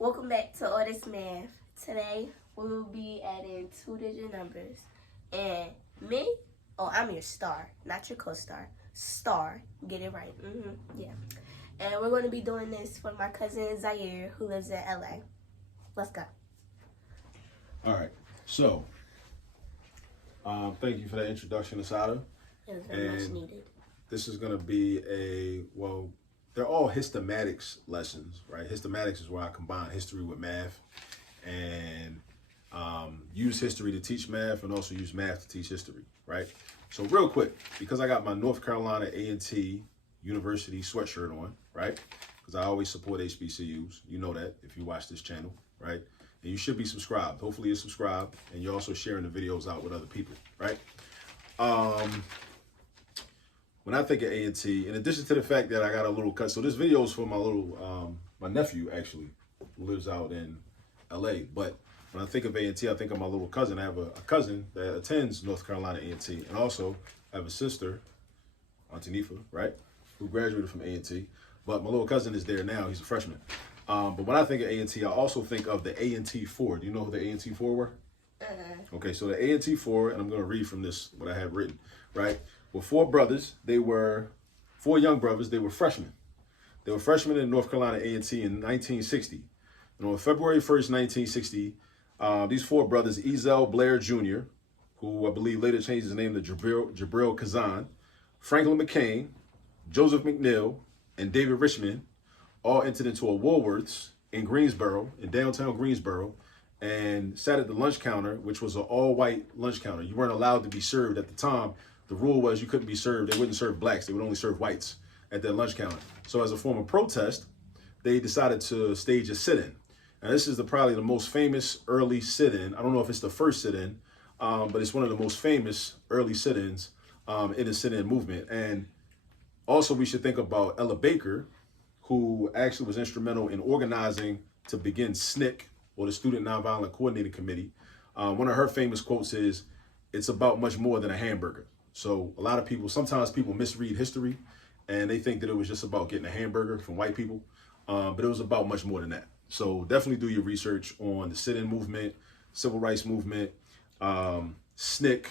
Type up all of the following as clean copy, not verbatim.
Welcome back to All This Math. Today we will be adding two-digit numbers. And me, I'm your star, not your co-star. Star, get it right. Yeah. And we're going to be doing this for my cousin Zaire, who lives in LA. Let's go. All right. So, thank you for that introduction, Assata. It was very much needed. This is going to be they're all hystematics lessons, right? Hystematics is where I combine history with math and use history to teach math and also use math to teach history, right? So real quick, because I got my North Carolina A&T University sweatshirt on, right? Because I always support HBCUs. You know that if you watch this channel, right? And you should be subscribed. Hopefully you're subscribed and you're also sharing the videos out with other people, right? When I think of A&T, in addition to the fact that I got a little cut, so this video is for my little, my nephew actually, who lives out in LA. But when I think of A&T, I think of my little cousin. I have a cousin that attends North Carolina A&T, and also I have a sister, Auntie Nifa, right, who graduated from A&T. But my little cousin is there now. He's a freshman. But when I think of A&T, I also think of the A&T 4. Do you know who the A&T 4 were? Okay, so the A&T 4, and I'm going to read from this, what I have written, right? Well, four young brothers, they were freshmen. They were freshmen in North Carolina A&T in 1960. And on February 1st, 1960, these four brothers, Ezel Blair Jr., who I believe later changed his name to Jabril Kazan, Franklin McCain, Joseph McNeil, and David Richmond, all entered into a Woolworths in Greensboro, in downtown Greensboro, and sat at the lunch counter, which was an all-white lunch counter. You weren't allowed to be served at the time. The rule was you couldn't be served. They wouldn't serve blacks. They would only serve whites at their lunch counter. So as a form of protest, they decided to stage a sit-in. Now, this is probably the most famous early sit-in. I don't know if it's the first sit-in, but it's one of the most famous early sit-ins in the sit-in movement. And also we should think about Ella Baker, who actually was instrumental in organizing to begin SNCC, or the Student Nonviolent Coordinating Committee. One of her famous quotes is, "It's about much more than a hamburger." So a lot of people, sometimes people misread history and they think that it was just about getting a hamburger from white people, but it was about much more than that. So definitely do your research on the sit-in movement, civil rights movement, SNCC,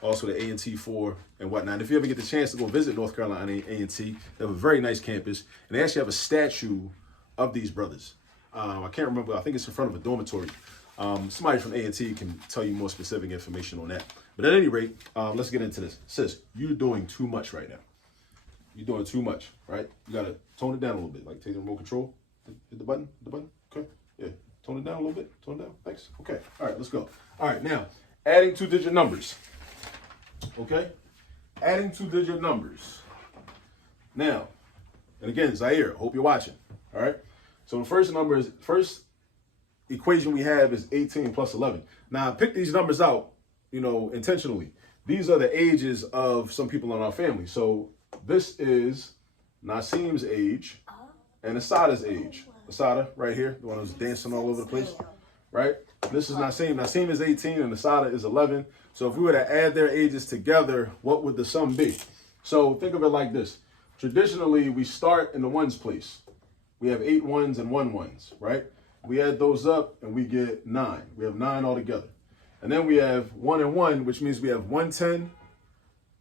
also the A&T 4 and whatnot. And if you ever get the chance to go visit North Carolina A&T, they have a very nice campus, and they actually have a statue of these brothers. I can't remember, I think it's in front of a dormitory. Somebody from A&T can tell you more specific information on that. But at any rate, let's get into this. Sis, you're doing too much right now. You're doing too much, right? You gotta tone it down a little bit, like take the remote control, hit the button, okay? Yeah, tone it down a little bit, tone it down, thanks. Okay, all right, let's go. All right, now, adding two-digit numbers, okay? Adding two-digit numbers. Now, and again, Zaire, hope you're watching, all right? So the first equation we have is 18 plus 11. Now, I picked these numbers out, intentionally. These are the ages of some people in our family. So this is Nasim's age and Assata's age. Assata, right here, the one who's dancing all over the place, right? This is Nasim. Nasim is 18 and Assata is 11. So if we were to add their ages together, what would the sum be? So think of it like this. Traditionally, we start in the ones place. We have 8 ones and 1 ones, right? We add those up and we get 9. We have 9 altogether. And then we have 1 and 1, which means we have 1 10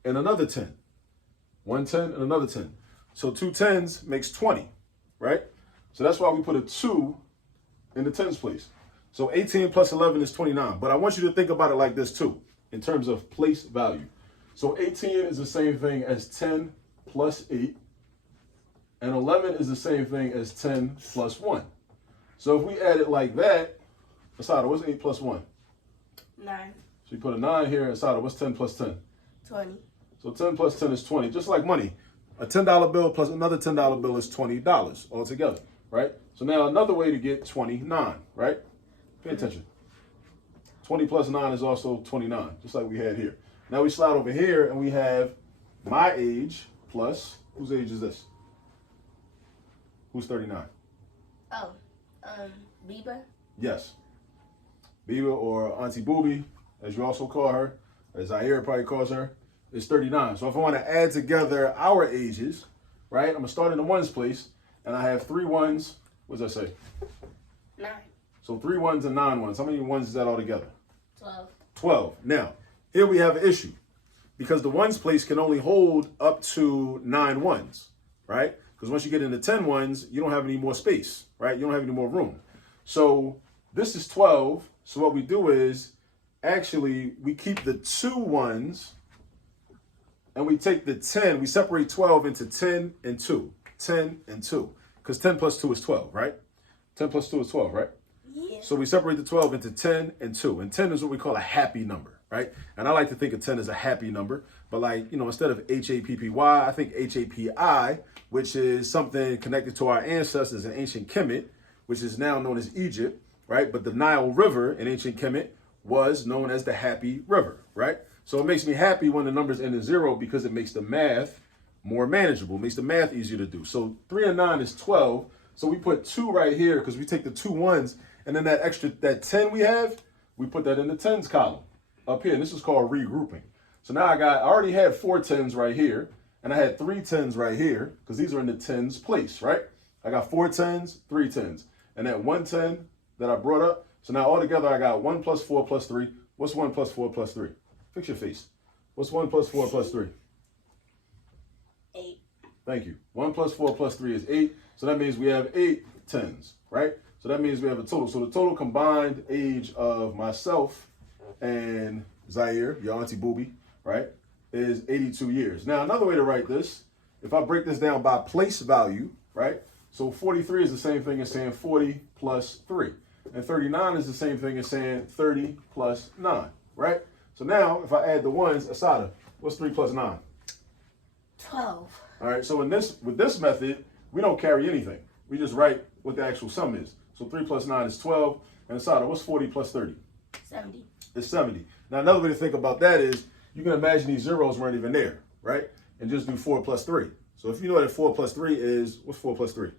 and another 10. 1 10 and another 10. So 2 10s makes 20, right? So that's why we put a 2 in the tens place. So 18 plus 11 is 29. But I want you to think about it like this too, in terms of place value. So 18 is the same thing as 10 plus 8. And 11 is the same thing as 10 plus 1. So if we add it like that, Assata, what's 8 plus 1? 9. So you put a 9 here, Assata, what's 10 plus 10? 20. So 10 plus 10 is 20, just like money. A $10 bill plus another $10 bill is $20 altogether, right? So now another way to get 29, right? Pay attention. 20 plus 9 is also 29, just like we had here. Now we slide over here and we have my age plus, whose age is this? Who's 39? Oh, Biba? Yes. Biba, or Auntie Booby, as you also call her, as Zaire probably calls her, is 39. So if I want to add together our ages, right, I'm going to start in the ones place, and I have 3 ones, what does that say? 9. So 3 ones and 9 ones. How many ones is that altogether? 12. 12. Now, here we have an issue because the ones place can only hold up to 9 ones, right? Because once you get into 10 ones, you don't have any more space, right? You don't have any more room. So this is 12. So what we do is actually we keep the 2 ones and we take the 10. We separate 12 into 10 and 2. 10 and 2. Because 10 plus 2 is 12, right? 10 plus 2 is 12, right? Yeah. So we separate the 12 into 10 and 2. And 10 is what we call a happy number, right? And I like to think of 10 as a happy number. But like, instead of H-A-P-P-Y, I think H-A-P-I, which is something connected to our ancestors in ancient Kemet, which is now known as Egypt, right? But the Nile River in ancient Kemet was known as the Happy River, right? So it makes me happy when the numbers end in 0 because it makes the math more manageable, makes the math easier to do. So 3 and 9 is 12. So we put 2 right here because we take the 2 ones and then that 10 we have, we put that in the tens column up here. And this is called regrouping. So now I already had 4 tens right here and I had 3 tens right here because these are in the tens place, right? I got 4 tens, 3 tens. And that 1 10 that I brought up. So now altogether I got 1 plus 4 plus 3. What's 1 plus 4 plus 3? Fix your face. What's 1 plus 4 plus 3? 8. Thank you. 1 plus 4 plus 3 is 8. So that means we have 8 tens, right? So that means we have a total. So the total combined age of myself and Zaire, your auntie Booby, right, is 82 years. Now, another way to write this, if I break this down by place value, right, so 43 is the same thing as saying 40 plus 3. And 39 is the same thing as saying 30 plus 9, right? So now, if I add the ones, Assata, what's 3 plus 9? 12. All right, so with this method, we don't carry anything. We just write what the actual sum is. So 3 plus 9 is 12. And Assata, what's 40 plus 30? 70. It's 70. Now, another way to think about that is you can imagine these zeros weren't even there, right? And just do 4 plus 3. So if you know that 4 plus 3 is, what's 4 plus 3?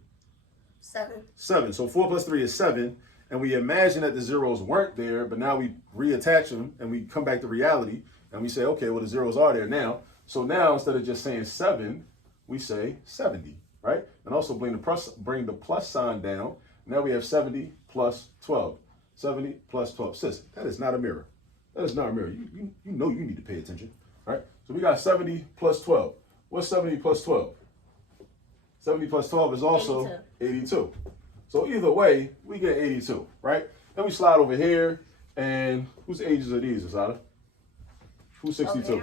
7. 7. So 4 plus 3 is 7. And we imagine that the zeros weren't there, but now we reattach them and we come back to reality and we say, okay, well, the zeros are there now. So now instead of just saying 7, we say 70, right? And also bring the plus sign down. Now we have 70 plus 12. 70 plus 12. Sis, that is not a mirror. That is not a mirror. You know you need to pay attention, right? So we got 70 plus 12. What's 70 plus 12? 70 plus 12 is also 82. So either way, we get 82, right? Then we slide over here, and whose ages are these, Assata? Who's 62?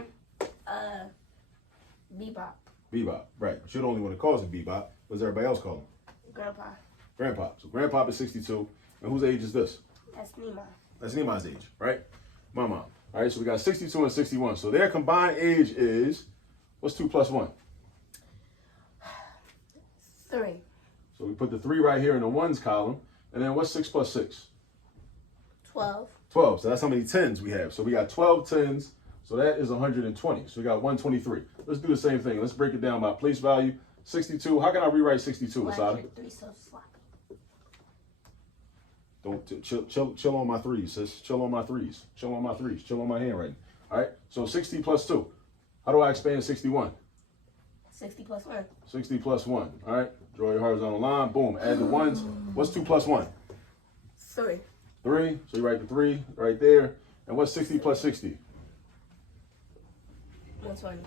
Bebop. Bebop, right. But you're the only one that calls him Bebop. What does everybody else call him? Grandpa. Grandpa. So Grandpa is 62. And whose age is this? That's Nima. That's Nima's age, right? My mom. All right, so we got 62 and 61. So their combined age is, what's 2 plus 1? 3. So we put the 3 right here in the ones column. And then what's 6 plus 6? 12. 12. So that's how many tens we have. So we got 12 tens. So that is 120. So we got 123. Let's do the same thing. Let's break it down by place value. 62. How can I rewrite 62, Assata? 3 so sloppy. Don't chill on my 3s, sis. Chill on my 3s. Chill on my 3s. Chill on my handwriting. All right. So 60 plus 2. How do I expand 61? 60 plus 1. 60 plus 1. All right. Draw your horizontal line. Boom. Add the ones. What's 2 plus 1? 3. 3. So you write the 3 right there. And what's 60 plus 60? 120.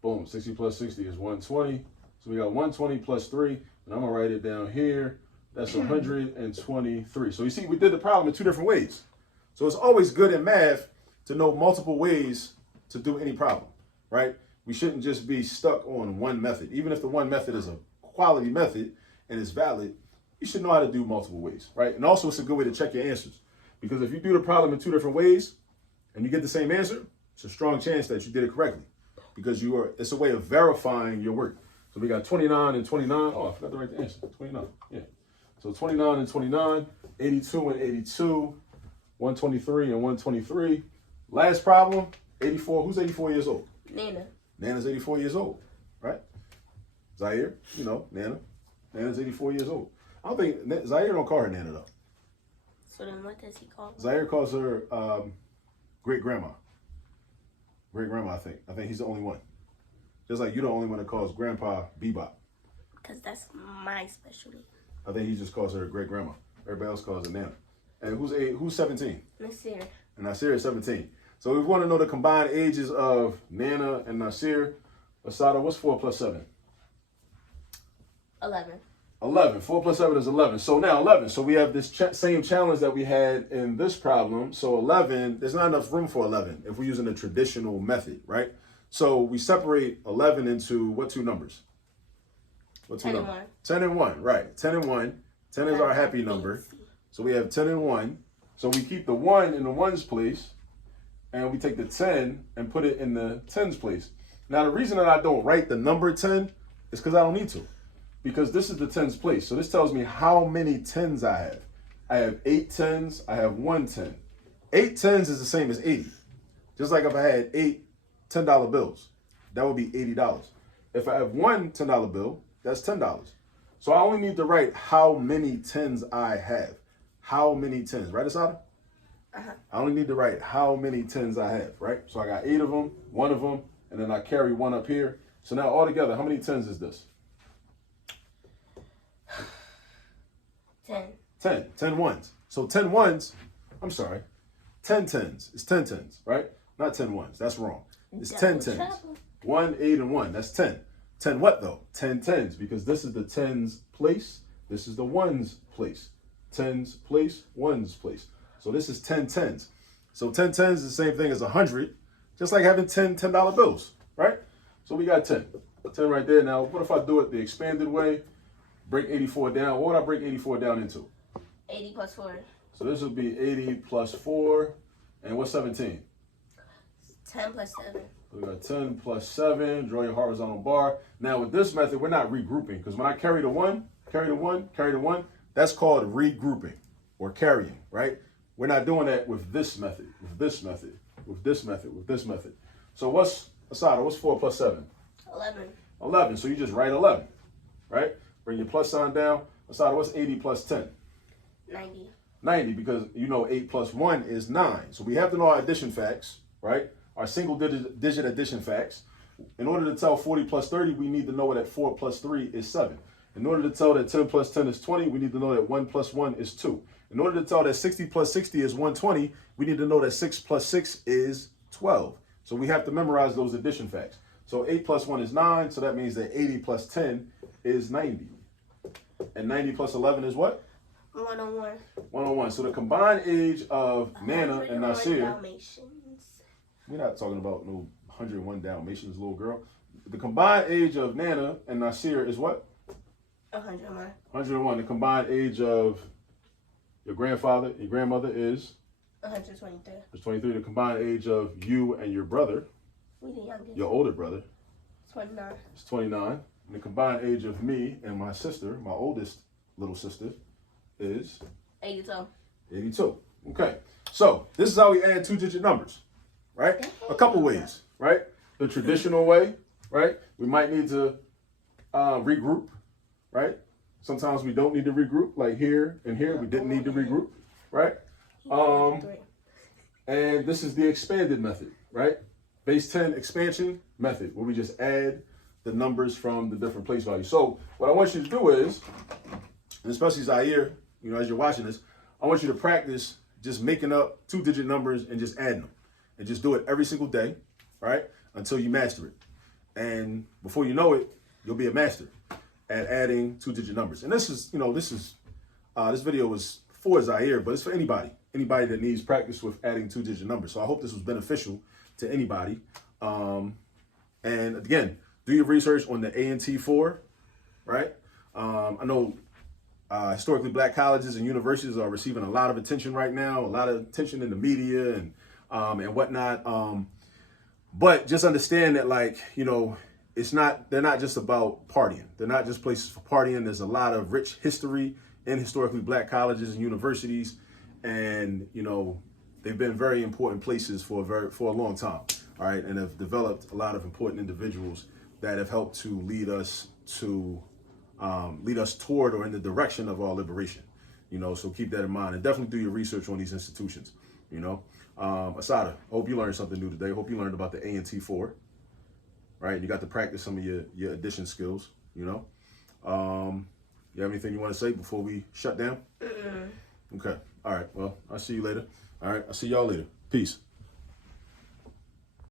Boom. 60 plus 60 is 120. So we got 120 plus 3. And I'm going to write it down here. That's 123. So you see, we did the problem in 2 different ways. So it's always good in math to know multiple ways to do any problem, right? We shouldn't just be stuck on one method. Even if the one method is a quality method and is valid, you should know how to do multiple ways, right? And also it's a good way to check your answers. Because if you do the problem in 2 different ways and you get the same answer, it's a strong chance that you did it correctly. Because it's a way of verifying your work. So we got 29 and 29. Oh, I forgot to write the answer. 29, yeah. So 29 and 29, 82 and 82, 123 and 123. Last problem, 84. Who's 84 years old? Nana. Nana's 84 years old, right? Zaire, Nana. Nana's 84 years old. I don't think, Zaire don't call her Nana though. So then what does he call her? Zaire calls her great-grandma. Great-grandma, I think. I think he's the only one. Just like you're the only one that calls Grandpa Bebop. Because that's my specialty. I think he just calls her great grandma. Everybody else calls her Nana. And who's 17? Nasir. And Nasir is 17. So we want to know the combined ages of Nana and Nasir. Assata, what's 4 plus 7? 11. 11. 4 plus 7 is 11. So now 11. So we have this same challenge that we had in this problem. So 11, there's not enough room for 11 if we're using the traditional method, right? So we separate 11 into what two numbers? What two 10 numbers? and 1. 10 and 1, right. 10 and 1. 10 is our happy number. So we have 10 and 1. So we keep the 1 in the 1's place, and we take the 10 and put it in the 10's place. Now, the reason that I don't write the number 10 is because I don't need to. Because this is the 10's place. So this tells me how many 10s I have. I have 8 10s. I have 1 10. 8 10s is the same as 80. Just like if I had 8 $10 bills, that would be $80. If I have 1 $10 bill, that's $10. So I only need to write how many 10s I have. How many 10s, right, Assata? Uh-huh. I only need to write how many 10s I have, right? So I got 8 of them, 1 of them, and then I carry 1 up here. So now altogether, how many 10s is this? 10. 10 ones. So 10 ones, I'm sorry, 10 10s. It's 10 10s, right? Not 10 ones. That's wrong. It's 10 10s. Trouble. 1, 8, and 1. That's 10. 10 what though? 10 10s, because this is the 10's place. This is the 1's place. 10's place, 1's place. So this is 10 10s. So 10 10s is the same thing as 100, just like having 10 $10 bills, right? So we got 10. 10 right there. Now, what if I do it the expanded way? Break 84 down. What would I break 84 down into? 80 plus 4. So this would be 80 plus 4. And what's 17? 10 plus 7. We got 10 plus 7. Draw your horizontal bar. Now with this method, we're not regrouping, because when I carry the 1, carry the 1, carry the 1, that's called regrouping or carrying, right? We're not doing that with this method, with this method, with this method, with this method. So what's, Assata, what's 4 plus 7? 11. 11. So you just write 11, right? Bring your plus sign down. Assata, what's 80 plus 10? 90. 90, because you know 8 plus 1 is 9. So we have to know our addition facts, right? Our single digit addition facts. In order to tell 40 plus 30, we need to know that 4 plus 3 is 7. In order to tell that 10 plus 10 is 20, we need to know that 1 plus 1 is 2. In order to tell that 60 plus 60 is 120, we need to know that 6 plus 6 is 12. So we have to memorize those addition facts. So 8 plus 1 is 9, so that means that 80 plus 10 is 90. And 90 plus 11 is what? 101. 101. So the combined age of Nana and Nasir. Dalmatians. We're not talking about no 101 Dalmatians, little girl. The combined age of Nana and Nasir is what? 101. 101. The combined age of your grandfather, your grandmother is? 123. Is 23. The combined age of you and your brother, We the youngest. your older brother, 29. is 29. And the combined age of me and my sister, my oldest little sister, is? 82. 82. Okay. So this is how we add 2-digit numbers, right? A couple ways, right? The traditional way, right? We might need to regroup, right? Sometimes we don't need to regroup, like here and here, we didn't need to regroup, right? And this is the expanded method, right? Base 10 expansion method, where we just add the numbers from the different place values. So what I want you to do is, and especially Zaire, you know, as you're watching this, I want you to practice just making up 2-digit numbers and just adding them. And just do it every single day, right? Until you master it. And before you know it, you'll be a master at adding 2-digit numbers. And this is, you know, this video was for Zaire, but it's for anybody that needs practice with adding 2-digit numbers. So I hope this was beneficial to anybody. And again, do your research on the A&T4, right? I know historically black colleges and universities are receiving a lot of attention right now, a lot of attention in the media and whatnot. But just understand that, like, you know, they're not just about partying. They're not just places for partying. There's a lot of rich history in historically black colleges and universities. And, you know, they've been very important places for a long time. All right. And have developed a lot of important individuals that have helped to lead us toward or in the direction of our liberation. You know, so keep that in mind and definitely do your research on these institutions, you know. Assata, hope you learned something new today. Hope you learned about the A&T4, right? You got to practice some of your addition skills, you know. You have anything you want to say before we shut down? Okay. All right. Well, I'll see you later. All right. I'll see y'all later. Peace.